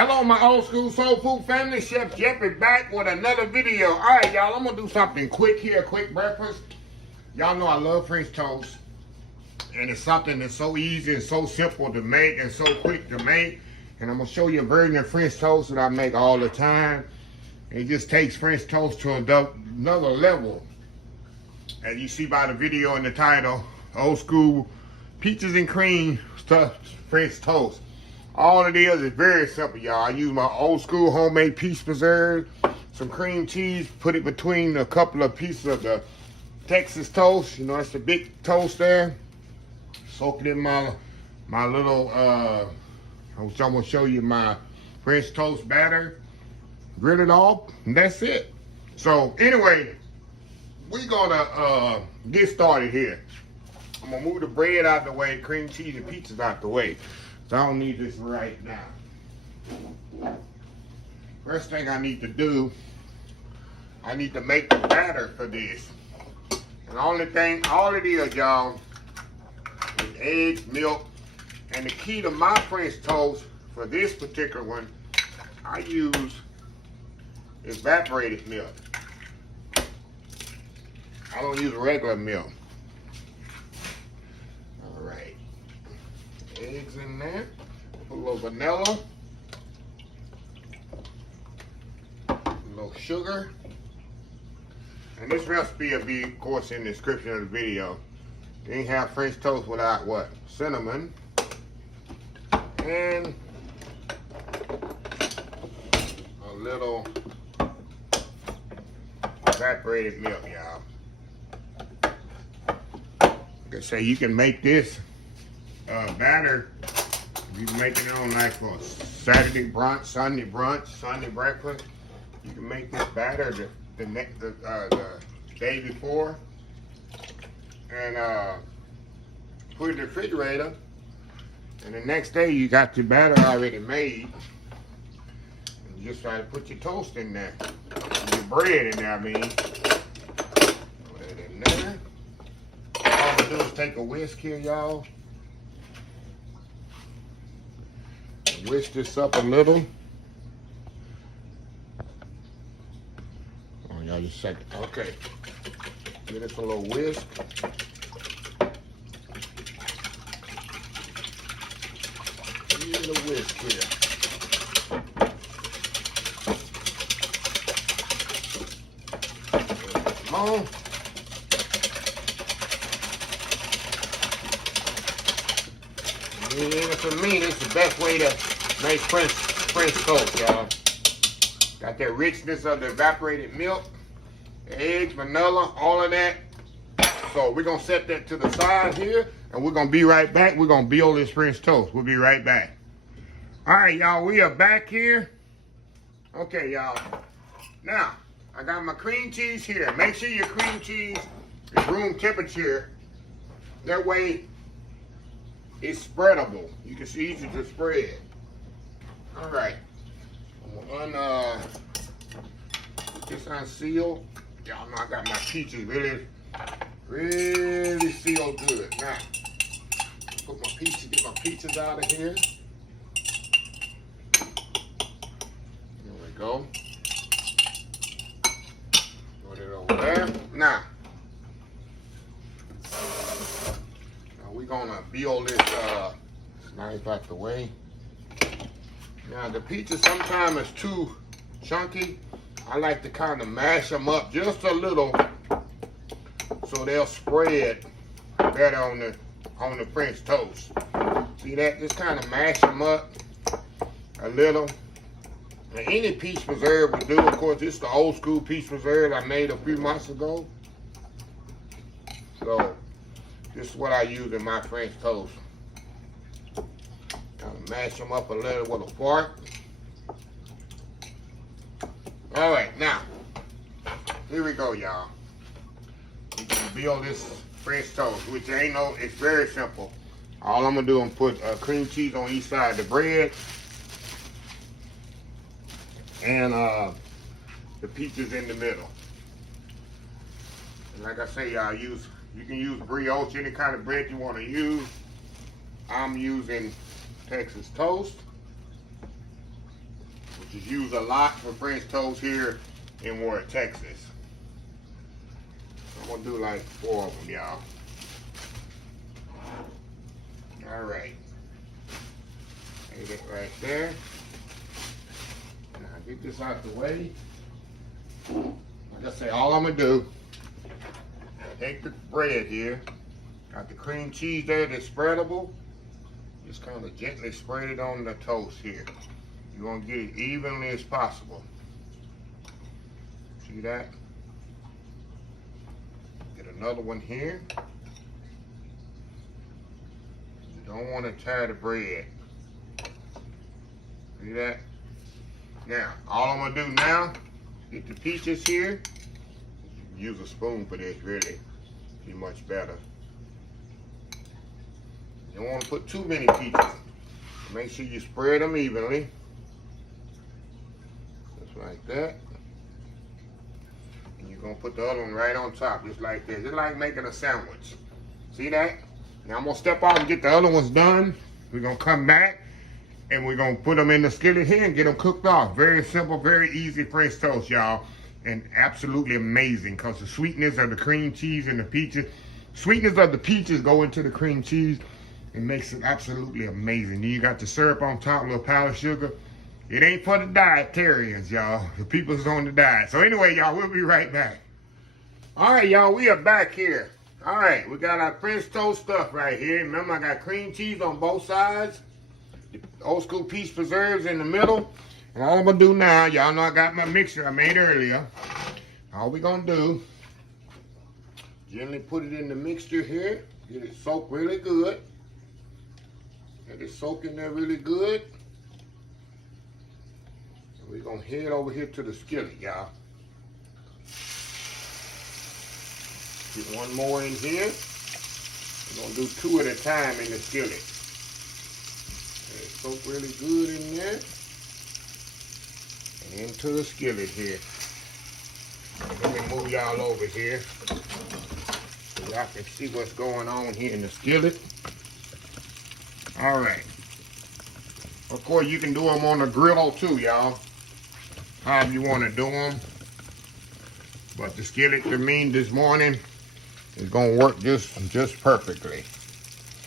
Hello, my old school soul food family. Chef Jeff is back with another video. All right, y'all, I'm gonna do something quick here, quick breakfast. Y'all know I love French toast, and it's something that's so easy and so simple to make and so quick to make. And I'm gonna show you a version of French toast that I make all the time. It just takes French toast to another level. As you see by the video in the title, old school peaches and cream stuffed French toast. All it is very simple, y'all. I use my old school homemade peach preserve, some cream cheese, put it between a couple of pieces of the Texas toast. You know, that's the big toast there. Soak it in my little, I'm gonna show you my French toast batter. Griddle it off, and that's it. So anyway, we're gonna get started here. I'm gonna move the bread out the way, cream cheese and peaches out the way. So I don't need this right now. First thing I need to do, I need to make the batter for this. And all it is, y'all, is eggs, milk, and the key to my French toast for this particular one, I use evaporated milk. I don't use regular milk. All right. Eggs in there, put a little vanilla, a little sugar, and this recipe will be, of course, in the description of the video. You ain't have French toast without what? Cinnamon, and a little evaporated milk, y'all. Like I say, you can make this batter. You can make it on like for Saturday brunch, Sunday breakfast. You can make this batter the day before and put it in the refrigerator. And the next day you got your batter already made. And you just try to put your toast in there, your bread in there. I mean, put it in there. All I'm gonna do is take a whisk here, y'all. Whisk this up a little. Oh, y'all just a second. Okay. Give this a little whisk. Give it a whisk here. Come on. Yeah, for me, this is the best way to make French toast, y'all. Got that richness of the evaporated milk, the eggs, vanilla, all of that. So we're gonna set that to the side here, and we're gonna be right back. We're gonna build this French toast. We'll be right back. All right, y'all, we are back here. Okay, y'all. Now, I got my cream cheese here. Make sure your cream cheese is room temperature. That way, it's spreadable. You can see easy to spread. All right. I'm gonna put this unsealed. Y'all know I got my peaches really sealed good. Now, put my peaches, get my peaches out of here. There we go. Put it over there. Now we're gonna build this knife out the way. Now the peaches sometimes is too chunky. I like to kind of mash them up just a little so they'll spread better on the French toast. See that? Just kind of mash them up a little. And any peach preserve would do. Of course, this is the old school peach preserve I made a few months ago. So this is what I use in my French toast. Kind of mash them up a little with a fork. All right, now, here we go, y'all. We can build this French toast, which ain't no, it's very simple. All I'm gonna do is put cream cheese on each side of the bread. And the peaches in the middle. And like I say, y'all, you can use brioche, any kind of bread you want to use. I'm using Texas toast. Just use a lot for French toast here in Warren, Texas. I'm gonna do like 4 of them, y'all. All right. Get it right there. Now get this out the way. Like I say, all I'm gonna do, take the bread here. Got the cream cheese there that's spreadable. Just kind of gently spread it on the toast here. You want to get it evenly as possible. See that? Get another one here. You don't want to tear the bread. See that? Now, all I'm going to do now, get the peaches here. Use a spoon for this, really. Be much better. You don't want to put too many peaches. Make sure you spread them evenly. Just like that. And you're going to put the other one right on top, just like this. Just like making a sandwich. See that? Now I'm going to step out and get the other ones done. We're going to come back and we're going to put them in the skillet here and get them cooked off. Very simple, very easy French toast, y'all. And absolutely amazing because the sweetness of the cream cheese and the peaches, sweetness of the peaches go into the cream cheese. It makes it absolutely amazing. Then you got the syrup on top, a little powdered sugar. It ain't for the dietarians, y'all. The people's on the diet. So anyway, y'all, we'll be right back. All right, y'all, we are back here. All right, we got our French toast stuff right here. Remember, I got cream cheese on both sides. The old school peach preserves in the middle. And all I'm going to do now, y'all know I got my mixture I made earlier. All we're going to do, gently put it in the mixture here. Get it soaked really good. Get it soaked in there really good. And we're going to head over here to the skillet, y'all. Get one more in here. We're going to do 2 at a time in the skillet. Get it soaked really good in there. And into the skillet here. Let me move y'all over here so y'all can see what's going on here in the skillet. All right. Of course, you can do them on the griddle too, y'all. However you want to do them. But the skillet to me this morning is going to work just perfectly.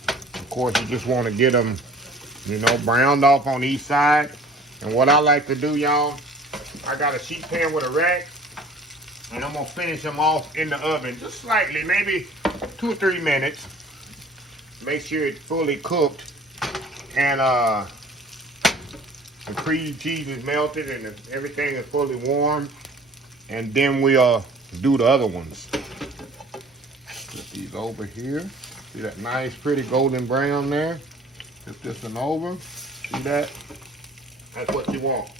Of course, you just want to get them, you know, browned off on each side. And what I like to do, y'all, I got a sheet pan with a rack. And I'm going to finish them off in the oven just slightly, maybe 2 or 3 minutes. Make sure it's fully cooked. And the cream cheese is melted and everything is fully warm. And then we'll do the other ones. Put these over here. See that nice, pretty golden brown there? Flip this one over. See that? That's what you want.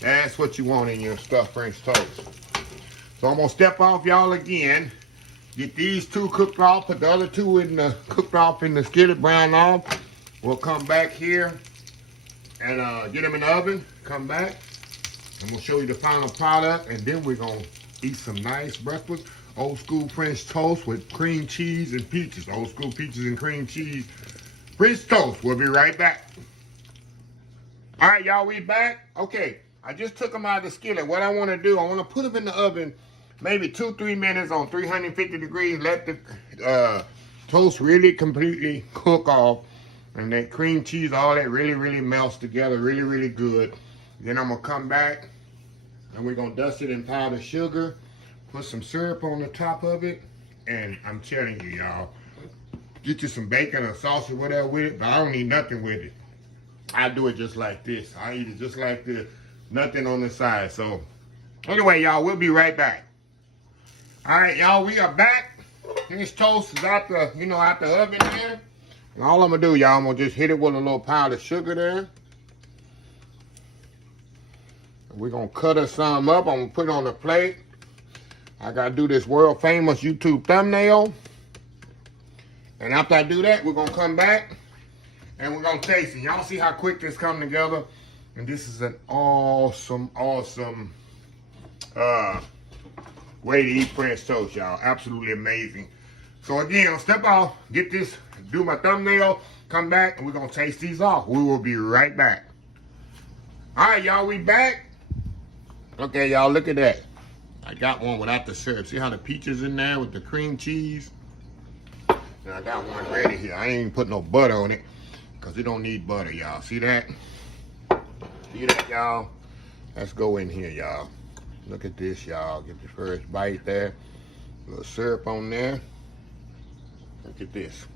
That's what you want in your stuffed French toast. So I'm going to step off y'all again. Get these 2 cooked off. Put the other 2 in the cooked off in the skillet, brown off. We'll come back here and get them in the oven. Come back. And we'll show you the final product. And then we're going to eat some nice breakfast. Old school French toast with cream cheese and peaches. Old school peaches and cream cheese French toast. We'll be right back. All right, y'all, we back. Okay, I just took them out of the skillet. What I want to do, I want to put them in the oven maybe 2-3 minutes on 350 degrees. Let the toast really completely cook off. And that cream cheese, all that really melts together really good. Then I'm going to come back and we're going to dust it in powdered sugar. Put some syrup on the top of it. And I'm telling you, y'all, get you some bacon or sausage, whatever with it. But I don't need nothing with it. I do it just like this. I eat it just like this. Nothing on the side. So, anyway, y'all, we'll be right back. All right, y'all, we are back. This toast is out the, out the oven here. And all I'm going to do, y'all, I'm going to just hit it with a little powdered sugar there. We're going to cut us some up. I'm going to put it on the plate. I got to do this world famous YouTube thumbnail. And after I do that, we're going to come back. And we're going to taste it. Y'all see how quick this come together? And this is an awesome way to eat French toast, y'all. Absolutely amazing. So again, I'll step off, get this, do my thumbnail, come back, and we're going to taste these off. We will be right back. All right, y'all, we back. Okay, y'all, look at that. I got one without the syrup. See how the peaches in there with the cream cheese? And I got one ready here. I ain't even put no butter on it because it don't need butter, y'all. See that? See that, y'all? Let's go in here, y'all. Look at this, y'all. Get the first bite there. A little syrup on there. Look at this.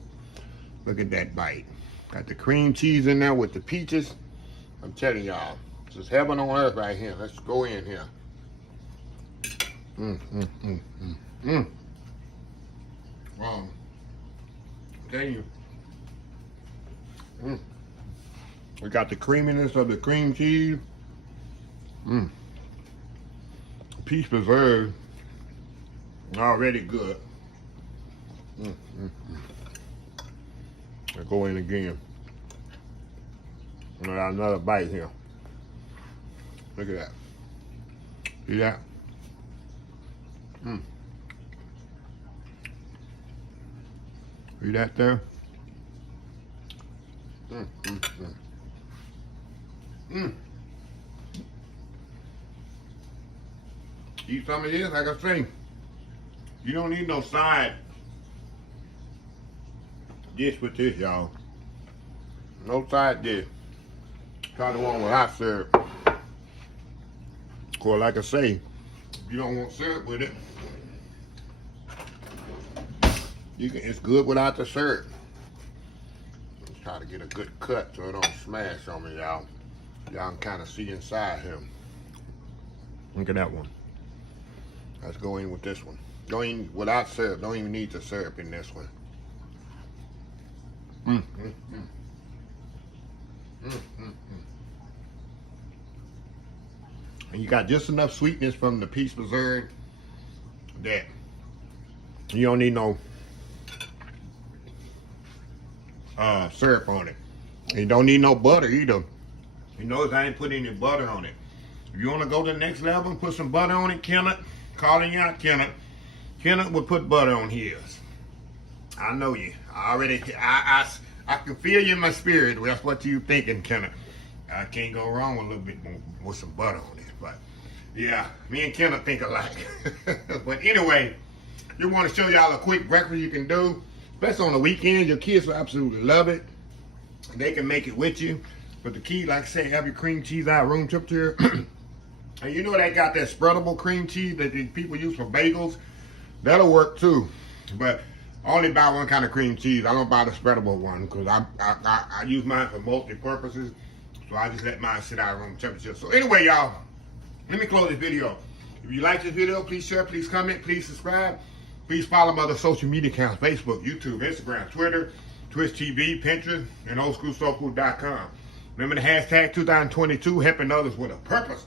Look at that bite. Got the cream cheese in there with the peaches. I'm telling y'all, this is heaven on earth right here. Let's go in here. Wow. I'm telling you. We got the creaminess of the cream cheese. Peach preserve. Already good. I go in again. I got another bite here. Look at that. See that? See that there? Eat some of this, like I say. You don't need no side dish with this, y'all. No side dish. Try the one without syrup. Of course, like I say, if you don't want syrup with it, you can. It's good without the syrup. Let's try to get a good cut so it don't smash on me, y'all. Y'all can kind of see inside him. Look at that one. Let's go in with this one. Don't even, without syrup, don't even need the syrup in this one. And you got just enough sweetness from the peach preserve that you don't need no syrup on it. And you don't need no butter either. You notice I ain't put any butter on it. If you want to go to the next level and put some butter on it, Kenneth, calling you out, Kenneth. Kenneth would put butter on his. I know you. I can feel you in my spirit. That's what you thinking, Kenneth. I can't go wrong with a little bit more with some butter on it. But yeah, me and Kenneth think alike. But anyway, just want to show y'all a quick breakfast you can do. Especially on the weekends. Your kids will absolutely love it. They can make it with you. But the key, like I said, have your cream cheese out room temperature. And you know they got that spreadable cream cheese that the people use for bagels. That'll work too. But I only buy one kind of cream cheese. I don't buy the spreadable one because I use mine for multi-purposes. So I just let mine sit out at room temperature. So anyway, y'all, let me close this video. If you like this video, please share, please comment, please subscribe. Please follow my other social media accounts, Facebook, YouTube, Instagram, Twitter, Twitch TV, Pinterest, and oldschoolsoulfood.com. Remember the hashtag 2022, helping others with a purpose.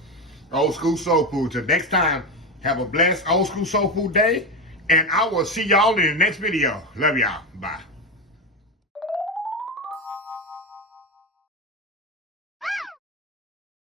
Old School Soul Food. Till next time, have a blessed Old School Soul Food day. And I will see y'all in the next video. Love y'all. Bye.